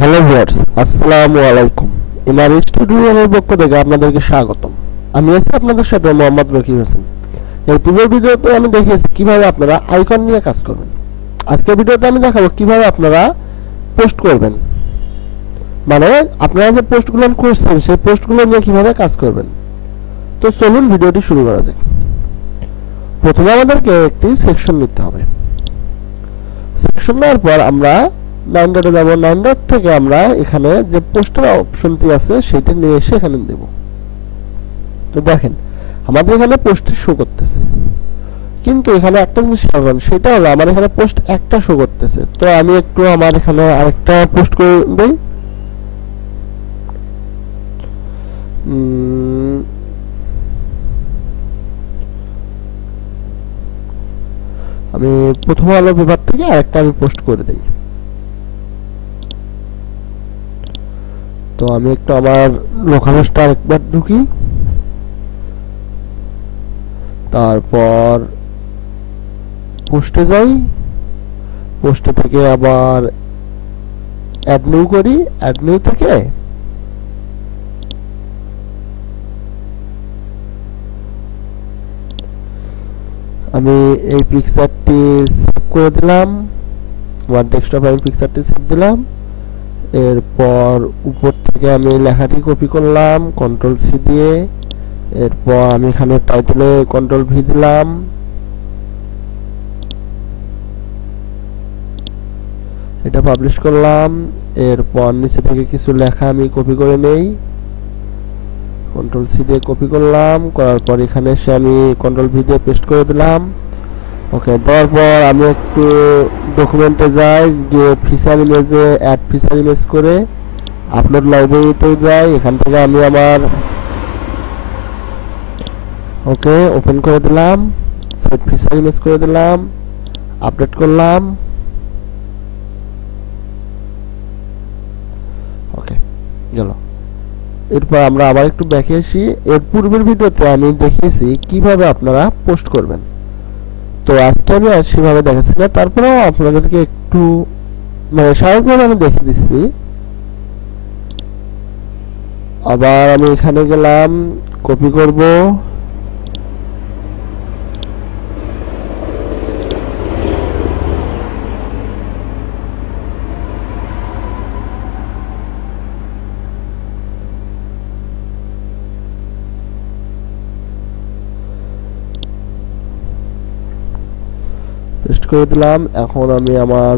Hello viewers, আসসালামু আলাইকুম। ইমারি স্টুডিওর পক্ষ থেকে আপনাদেরকে স্বাগতম। আমি আছি আপনাদের সাথে মোহাম্মদ রকিব হোসেন। এই পুরো ভিডিওতে আমি দেখিয়েছি কিভাবে আপনারা আইকন নিয়ে কাজ করবেন। আজকের ভিডিওতে আমি দেখাবো কিভাবে আপনারা পোস্ট করবেন, মানে আপনারা যে পোস্টগুলো করছেন সেই পোস্টগুলো নিয়ে কিভাবে কাজ করবেন। তো চলুন ভিডিওটি শুরু করা যাক। প্রথমে আমাদেরকে একটি সেকশন নিতে হবে। সেকশন নেওয়ার পর আমরা 9 ডটে যাব। 9 ডট থেকে আমরা এখানে যে পোস্টার অপশনটি আছে সেটা নিয়ে এসে এখানে দেব। তো দেখেন আমাদের এখানে পোস্ট শো করতেছে, কিন্তু এখানে একটা জিনিস খেয়াল করুন, সেটা হলো আমার এখানে পোস্ট একটা শো করতেছে। তো আমি একটু আমার এখানে আরেকটা পোস্ট করে দেই। আমি প্রথম আলো পেপার থেকে আরেকটা আমি পোস্ট করে দেই। তো আমি একটু আমার লোকালসটা আরেকবার ঢুকি, তারপর পোস্টে যাই। পোস্টে থেকে আবার অ্যাড নিউ করি। অ্যাড নিউ থেকে আমি এই পিকচারটি সেভ করে দিলাম। আমার ডেস্কটপে আমি পিকচারটি সেভ দিলাম। এরপর উপর থেকে আমি লেখাটি কপি করলাম কন্ট্রোল সি দিয়ে। এরপর আমি এখানে টাইটেলে কন্ট্রোল ভি দিলাম। এটা পাবলিশ করলাম। এরপর নিচে থেকে কিছু লেখা আমি কপি করে নেই, কন্ট্রোল সি দিয়ে কপি করলাম। করার পর এখানে এসে আমি কন্ট্রোল ভি দিয়ে পেস্ট করে দিলাম। ওকে, দেওয়ার পর আমি একটু ডকুমেন্টে যাই, গিয়ে ফিচার ইমেজে অ্যাড ফিচার ইমেজ করে আপলোড লাইব্রেরিতে যাই। এখান থেকে আমি আমার ওকে ওপেন করে দিলাম, সেট ফিচার ইমেজ করে দিলাম, আপডেট করলাম। ওকে গেল। এরপর আমরা আবার একটু ব্যাকে আসি। এর পূর্বের ভিডিওতে আমি দেখিয়েছি কিভাবে আপনারা পোস্ট করবেন। তো আজকে আমি আর সেভাবে দেখাচ্ছি না, তারপরেও আপনাদেরকে একটু মানে স্বাভাবিকভাবে আমি দেখিয়ে দিচ্ছি। আবার আমি এখানে গেলাম, কপি করব, পেস্ট করে দিলাম। এখন আমি আমার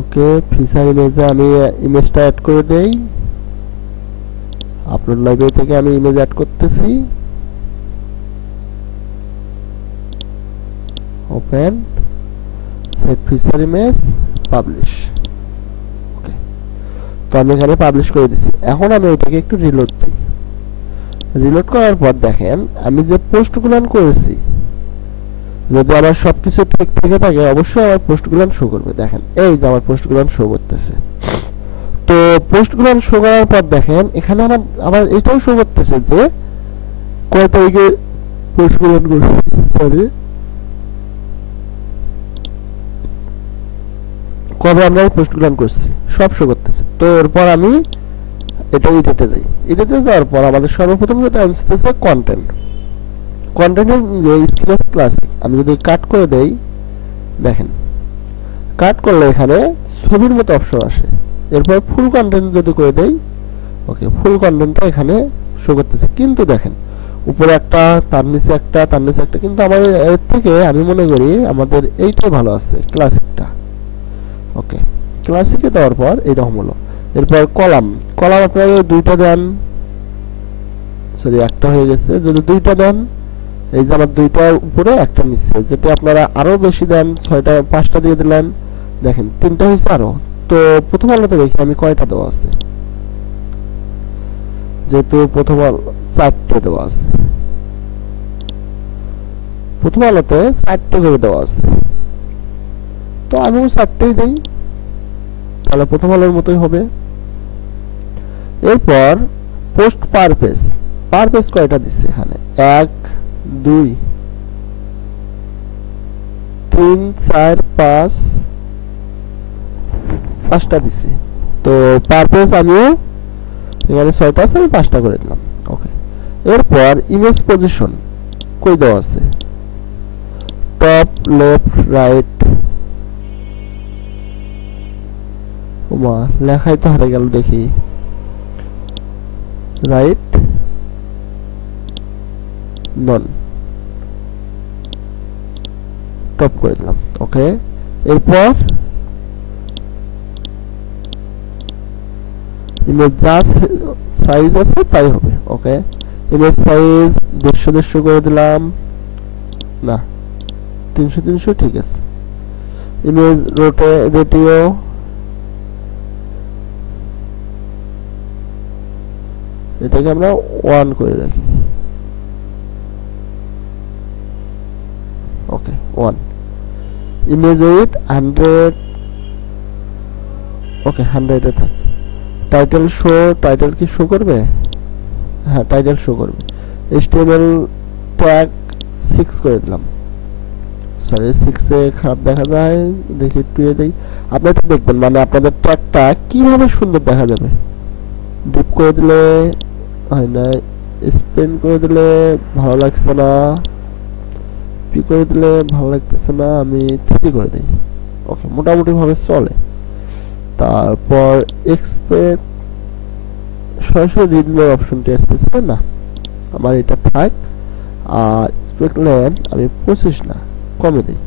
ওকে ফিচার ইমেজে আমি ইমেজটা অ্যাড করে দেই। আপলোড লাইব্রেরি থেকে আমি ইমেজ অ্যাড করতেছি। Open, set feature image, publish. Okay, তো আমি এখানে পাবলিশ করে দিচ্ছি। এখন আমি এটাকে একটু রিলোড দিই। রিলোড করার পর দেখেন আমি যে পোস্টগুলো করেছি, যদি আমার সবকিছু ঠিক থেকে থাকে অবশ্যই আমার পোস্টগুলো শো করবে। দেখেন এই যে আমার পোস্টগুলো শো করতেছে। তো পোস্টগুলো শো করার পর দেখেন এখানে আমার এটাও শো করতেছে যে কয় তারিখে পোস্টগুলো করছি, সরি কবে আমরা এই পোস্টগুলো করছি সব শো করতেছে। তো এরপর আমি এটা এডিটে যাই। এডিটে যাওয়ার পর আমাদের সর্বপ্রথম যেটা আসতেছে কন্টেন্ট। কন্টেন্টের যে স্কিল আছে ক্লাসিক, আমি যদি কাট করে দেই, দেখেন কাট করলে এখানে ছবির মতো অপশন আসে। এরপর ফুল কন্টেন্ট যদি করে দেই, ওকে ফুল কন্টেন্টটা এখানে শো করতেছে। কিন্তু দেখেন উপরে একটা, তার নিচে একটা, তার নিচে একটা, কিন্তু আমার এর থেকে আমি মনে করি আমাদের এইটাই ভালো আছে, ক্লাসিকটা। ওকে, ক্লাসিকে দেওয়ার পর এইরকম হলো। এরপর কলাম, কলাম আপনারা দুইটা দেন, সরি একটা হয়ে গেছে। যদি দুইটা দেন, এই যে আমার দুইটা উপরে একটা নিচে, যদি আপনারা আরো বেশি দেন, 6টা 5টা দিয়ে দিলেন, দেখেন 3টা হয়েছে আরো। তো প্রথম আলোতে দেখি আমি কয়টা দেওয়া আছে, যেহেতু প্রথম আলো 4টে দেওয়া আছে, প্রথম আলোতে 4টে করে দেওয়া আছে। তো আমিও 4টেই দেই, তাহলে প্রথম আলোর মতোই হবে। এরপর পোস্ট পার পেজ কয়টা দিচ্ছে এখানে 1 2 3 4 5 5টা দিছি। তো পার পেজ আমি এখানে 6টা আছে, আমি 5টা করে দিলাম। ওকে, এরপর ইমেজ পজিশন কই দেওয়া আছে, টপ লেফট রাইট, ওমা লেখাই তো হারিয়ে গেল, দেখি রাইট নন, টপ করে দিলাম। ওকে, এরপর ইমেজ যা সাইজ আছে তাই হবে। ওকে, ইমেজ সাইজ 150 করে দিলাম, না 300 ঠিক আছে। ইমেজ রেটিও এটাকে আমরা 1 করে রাখি। ওকে 1। ইমেজ উইডথ 100, ওকে 100 এ থাক। টাইটেল কি শো করবে? হ্যাঁ, টাইটেল শো করবে। HTML ট্যাগ 6 করে দিলাম, সরি 6 এ খারাপ দেখা যায়, দেখি 2 এ দেই। আপনারা একটু দেখবেন, মানে আপনাদের ট্যাগটা কিভাবে সুন্দর দেখা যাবে। ডিপ করে দিলে হয় না, স্পেন করে দিলে ভালো লাগছে না, পি করে দিলে ভালো লাগতেছে না, আমি 3 করে দিই। ওকে, মোটামুটি ভাবে চলে। তারপর এক্সপেক্ট সরাসরি রিড মোর অপশনটি আসতেছে না, আমার এটা থাক। আর এক্সপেক্ট লেন্থ আমি 25 না কমে দিই।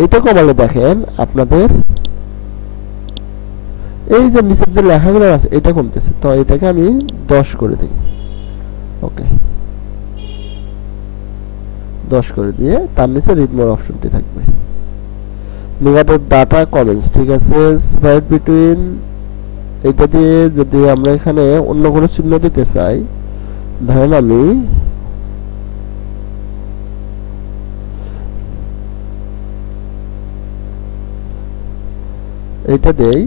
এইটা কমালে দেখেন আপনাদের এই যে নিচের যে লেখাগুলো আছে এটা কমতেছে, তো এটাকে আমি 10 করে দিই। ওকে, 10 করে দিয়ে তার নিচে রিড মোর অপশনটি থাকবে। নেগেটিভ ডাটা কমেন্টস, ঠিক আছে। স্প্রেড বিটুইন, এটা দিয়ে যদি আমরা এখানে অন্য কোনো চিহ্ন দিতে চাই, ধরেন আমি এটা দেই,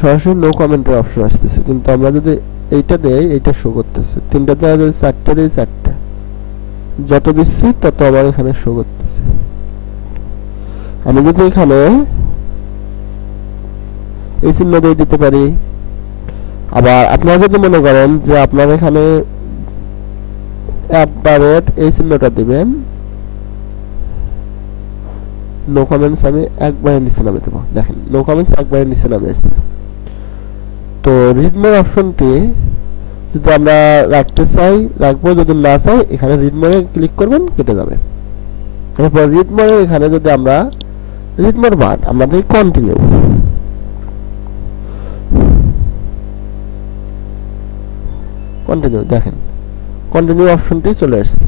সরাসরি নো কমেন্টের অপশন আসতেছে, কিন্তু আমরা যদি এইটা দেই এইটা শো করতেছে। 3টা দেওয়া যদি 4টা দেই 4টা, যত দিচ্ছি তত আবার এখানে শো করতেছে। আমি যদি এখানে এই চিহ্ন দিয়ে দিতে পারি। আবার আপনারা যদি মনে করেন যে আপনারা এখানে এই চিহ্নটা দিবেন, নো কমেন্টস আমি একবারে নিচে নামে দেবো। দেখেন নো কমেন্টস একবারে নিচে নামে এসছে। তো রিড মোর অপশনটি যদি আমরা রাখতে চাই রাখবো, যদি না চাই এখানে রিড মোরে ক্লিক করবেন, কেটে যাবে। এরপর রিড মোরে এখানে যদি আমরা রিড মোর বাট আমরা দিই কন্টিনিউ, দেখেন কন্টিনিউ অপশনটি চলে আসছে।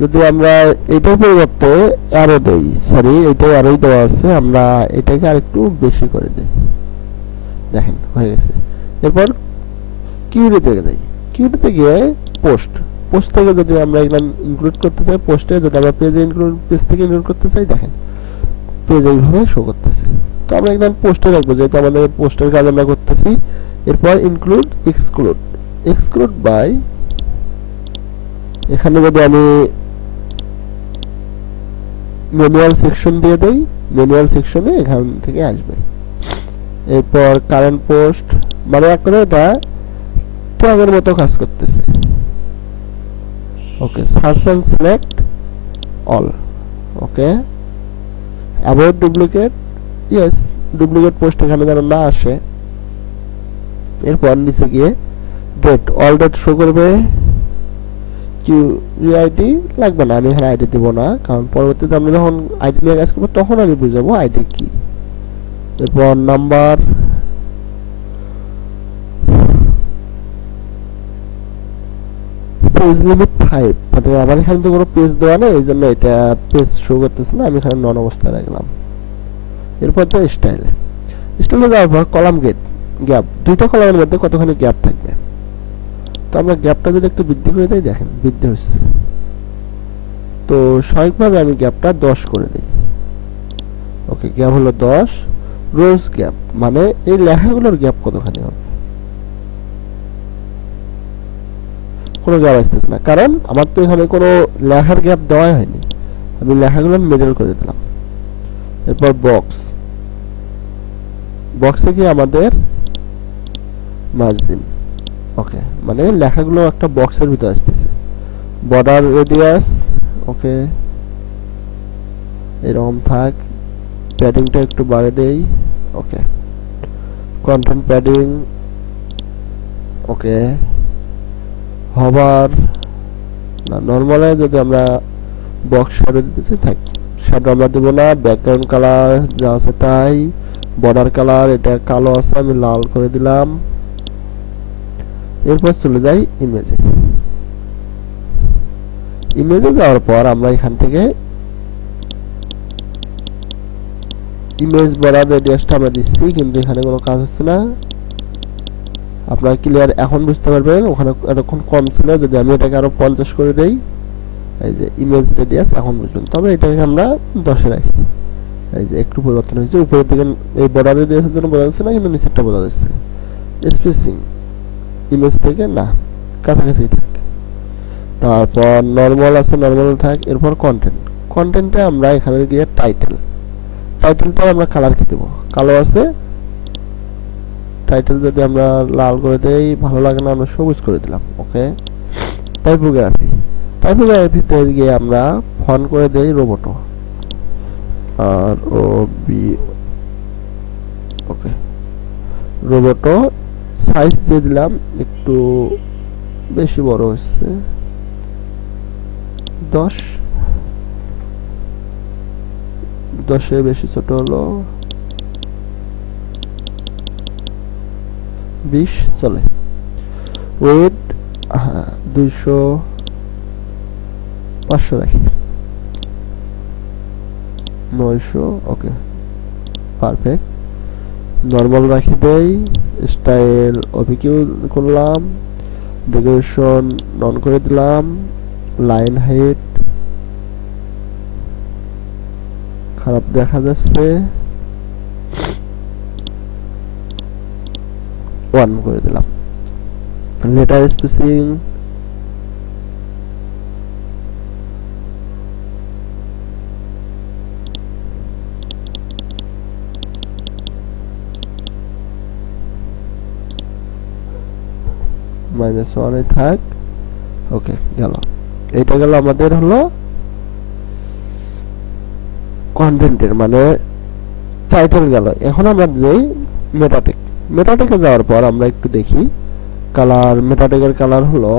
যদি আমরা এটার পরিবর্তে অ্যারো দেই, সরি এটা অ্যারোই দেওয়া আছে, আমরা এটাকে আরেকটু বেশি করে দেই, দেখেন হয়ে গেছে। এরপর কিউরিতে যাই, কিউরিতে গিয়ে পোস্ট থেকে যদি আমরা এখানে ইনক্লুড করতে চাই, পোস্টে যদি আমরা পেজ থেকে ইনক্লুড করতে চাই, দেখেন পেজ এইভাবে শো করতেছে। তো আমরা এখানে পোস্টে রাখবো, যেহেতু আমাদের পোস্টের কাজ আমরা করতেছি। এরপর ইনক্লুড এক্সক্লুড বাই, এখানে যদি আমি ম্যানুয়াল সেকশন দিয়ে দেই, ম্যানুয়াল সেকশনে এখান থেকে আসবে। এরপর কারেন্ট পোস্ট, মানে এক কথা এটা ট্যাগের মতো কাজ করতেছে। Okay, search and select all. Okay, avoid duplicate, yes duplicate post এখানে যেন না আসে। এরপর নিচে গিয়ে ডেট, অল ডেট শো করবে। আইডি লাগবে না, আমি এখানে আইডি দিব না, কারণ পরবর্তীতে আমরা যখন আইডি নিয়ে কাজ করবো তখন আমি বুঝাবো আইডি কি। এরপর নাম্বার, পেজ লিমিট 5, মানে আমার এখানে তো কোনো পেজ দেওয়া নেই, এই জন্য এটা পেজ শো করতেছে না, আমি এখানে নন অবস্থায় রাখলাম। এরপর তো স্টাইলে যাওয়ার পর কলাম গ্যাপ, দুইটা কলামের মধ্যে কতখানি গ্যাপ থাকবে। তো আমরা গ্যাপটা যদি একটু বৃদ্ধি করে দিই, দেখেন বৃদ্ধি হচ্ছে। তো স্বাভাবিকভাবে আমি গ্যাপটা 10 করে দিই। ওকে, গ্যাপ হলো 10, রোজ গ্যাপ মানে এই লেখাগুলোর গ্যাপ কতখানি হবে? কোনো গ্যাপ আসতেছে না, কারণ আমার তো এখানে কোনো লেখার গ্যাপ দেওয়া হয়নি, আমি লেখাগুলো মিডল করে দিলাম। এরপর বক্স, বক্সে কি আমাদের মার্জিন, ওকে, মানে লেখাগুলো একটা বক্সের ভিতরে আসতেছে। বর্ডার রেডিয়াস, ওকে, এরকম থাক, প্যাডিংটা একটু বাড়িয়ে দেই, ওকে, কন্টেন্ট প্যাডিং, ওকে, হবার না, নরমালে যদি আমরা বক্স শ্যাডো দিতে থাকি, শ্যাডো আমরা দেব না, ব্যাকগ্রাউন্ড কালার যা আছে তাই, বর্ডার কালার এটা কালো আছে আমি লাল করে দিলাম। এরপর চলে যাই ইমেজে, ইমেজে যাওয়ার পর আমরা এখান থেকে ইমেজ বর্ডার রেডিয়াসটা আমরা দিচ্ছি, কিন্তু এখানে কোনো কাজ হচ্ছে না। আপনারা ক্লিয়ার এখন বুঝতে পারবেন, ওখানে এতক্ষণ কম ছিল, যদি আমি এটাকে আরো 50 করে দেই, এই যে ইমেজ রেডিয়াস এখন বুঝবেন। তবে এটাকে আমরা 10 এ রাখি, এই যে একটু পরিবর্তন হয়েছে, উপরের দিকে এই বর্ডার রেডিয়াসের জন্য বোঝা যাচ্ছে না, কিন্তু নিচেরটা বোঝা যাচ্ছে। স্পেসিং ইমেজ থেকে না, কাছাকাছি থাকে। তারপর নরমাল আছে, নরমাল থাক। এরপর কন্টেন্ট, কন্টেন্টে আমরা এখানে গিয়ে টাইটেল, টাইটেলটা আমরা কালার কি দেব, কালো আছে, টাইটেল যদি আমরা লাল করে দেই, ভালো লাগে না, আমরা সবুজ করে দিলাম, ওকে। টাইপোগ্রাফি, টাইপোগ্রাফিতে গিয়ে আমরা ফন্ট করে দেই রোবোটো, আর ও বি, ওকে, রোবোটো। সাইজ দিয়ে দিলাম একটু বেশি বড় হচ্ছে, 10, 10 এর বেশি ছোট হলো 20 চলে। ওয়েট 200, 500 রাখি, 900, ওকে, পারফেক্ট। নরমাল রাখি দেই, স্টাইল ওপিকিউ করলাম, ডেকোরেশন নন করে দিলাম, লাইন হাইট খারাপ দেখা যাচ্ছে, 1 করে দিলাম। লেটার স্পেসিং -1 থাক, ওকে, গেল। এটা গেল আমাদের হলো কন্টেন্টের মানে টাইটেল গেল। এখন আমরা যাই মেটাটেক, মেটাটেকে যাওয়ার পর আমরা একটু দেখি কালার, মেটাটেকের কালার হলো,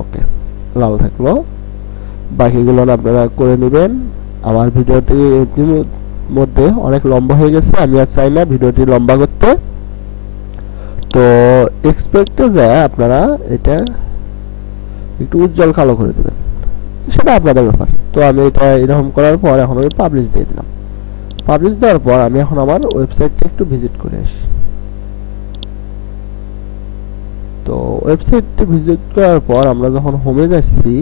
ওকে, লাল থাকলো। বাকিগুলো আপনারা করে নেবেন। আমার ভিডিওটি মধ্যে অনেক লম্বা হয়ে গেছে, আমি আর চাই না ভিডিওটি লম্বা করতে, তো এক্সপেক্টে যায় আপনারা এটা একটু উজ্জ্বল কালো করে দেবেন, সেটা আপনাদের ব্যাপার। তো আমি এটা এরকম করার পর এখন আমি পাবলিশ দিয়ে দিলাম। পাবলিশ দেওয়ার পর আমি এখন আমার ওয়েবসাইটটা একটু ভিজিট করে আসি। তো ওয়েবসাইটটা ভিজিট করার পর আমরা যখন হোমে যাচ্ছি,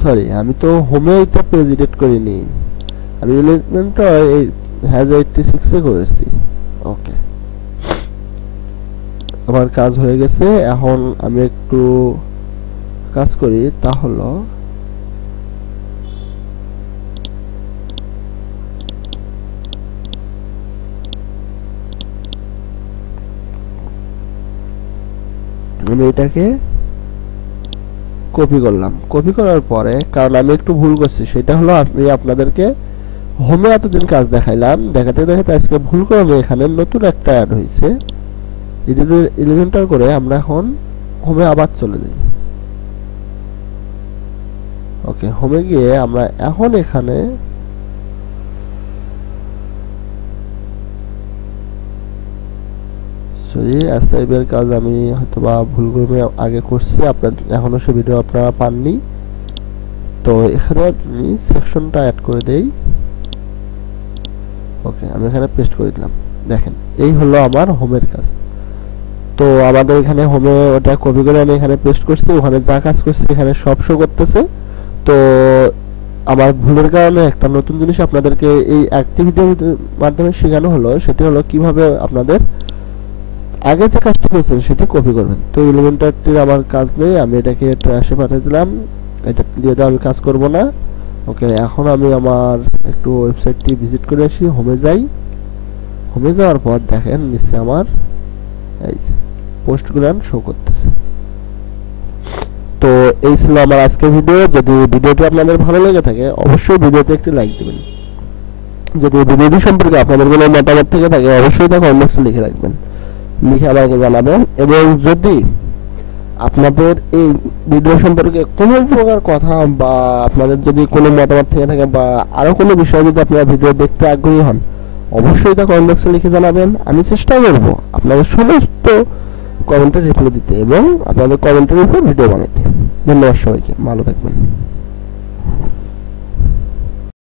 সরি আমি তো হোমে এটা পেজ এডিট করিনি, আমি এলিমেন্টটা এই হ্যাজ 86 এ করেছি, ওকে। আমার কাজ হয়ে গেছে। এখন আমি একটু কাজ করি, তা হলো আমি এটাকে কপি করলাম। কপি করার পরে, কারণ আমি একটু ভুল করছি, সেটা হলো আমি আপনাদেরকে হোমে এতদিন কাজ দেখাইলাম, দেখাতে দেখাতে আজকে ভুল করে এখানে নতুন একটা অ্যাড হয়েছে, এলিমেন্টার করে আমরা এখন হোমে আবার চলে যাই। ওকে, হোমে গিয়ে আমরা এখন এখানে সরি অ্যাসাইভের কাজ আমি হয়তোবা ভুল করে আগে করছি, আপনার এখনো সে ভিডিও আপনারা পাননি। তো এখানে আমি সেকশনটা অ্যাড করে দেই, ওকে, আমি এখানে পেস্ট করে দিলাম। দেখেন এই হলো আমার হোমের কাজ। তো আমাদের এখানে হোমে ওটা কপি করে আমি এখানে পেস্ট করছি, ওখানে যা কাজ করছি এখানে সব শো করতেছে। তো আমার ভুলের কারণে একটা নতুন জিনিস আপনাদেরকে এই অ্যাক্টিভিটির মাধ্যমে শেখানো হলো, সেটি হলো কিভাবে আপনাদের আগে যে কাজটি করছেন সেটি কপি করবেন। তো এলিমেন্টারটির আমার কাজ নেই, আমি এটাকে ট্র্যাশে পাঠিয়ে দিলাম, এটা দিয়ে আমি কাজ করব না। ওকে, এখন আমি আমার একটু ওয়েবসাইটটি ভিজিট করে আসি, হোমে যাই। হোমে যাওয়ার পর দেখেন নিচে আমার এই যে পোস্টগুলো শো করতেছে। তো এই ছিল আমার আজকের ভিডিও। যদি ভিডিওটি আপনাদের ভালো লেগে থাকে অবশ্যই ভিডিওতে একটি লাইক দিবেন। যদি ভিডিওটি সম্পর্কে আপনাদের কোনো মতামত থেকে থাকে অবশ্যই তা কমেন্ট বক্সে লিখে রাখবেন, লিখে আমাকে জানাবেন। এবং যদি আপনাদের এই ভিডিও সম্পর্কে কোনো প্রকার কথা বা আপনাদের যদি কোনো মতামত থেকে থাকে বা আরো কোনো বিষয় যদি আপনারা ভিডিও দেখতে আগ্রহী হন অবশ্যই তা কমেন্ট বক্সে লিখে জানাবেন। আমি চেষ্টা করব আপনাদের সমস্ত কমেন্টের রিপ্লাই দিতে এবং আপনাদের কমেন্টের উপর ভিডিও বানাতে। ধন্যবাদ সবাইকে, ভালো থাকবেন।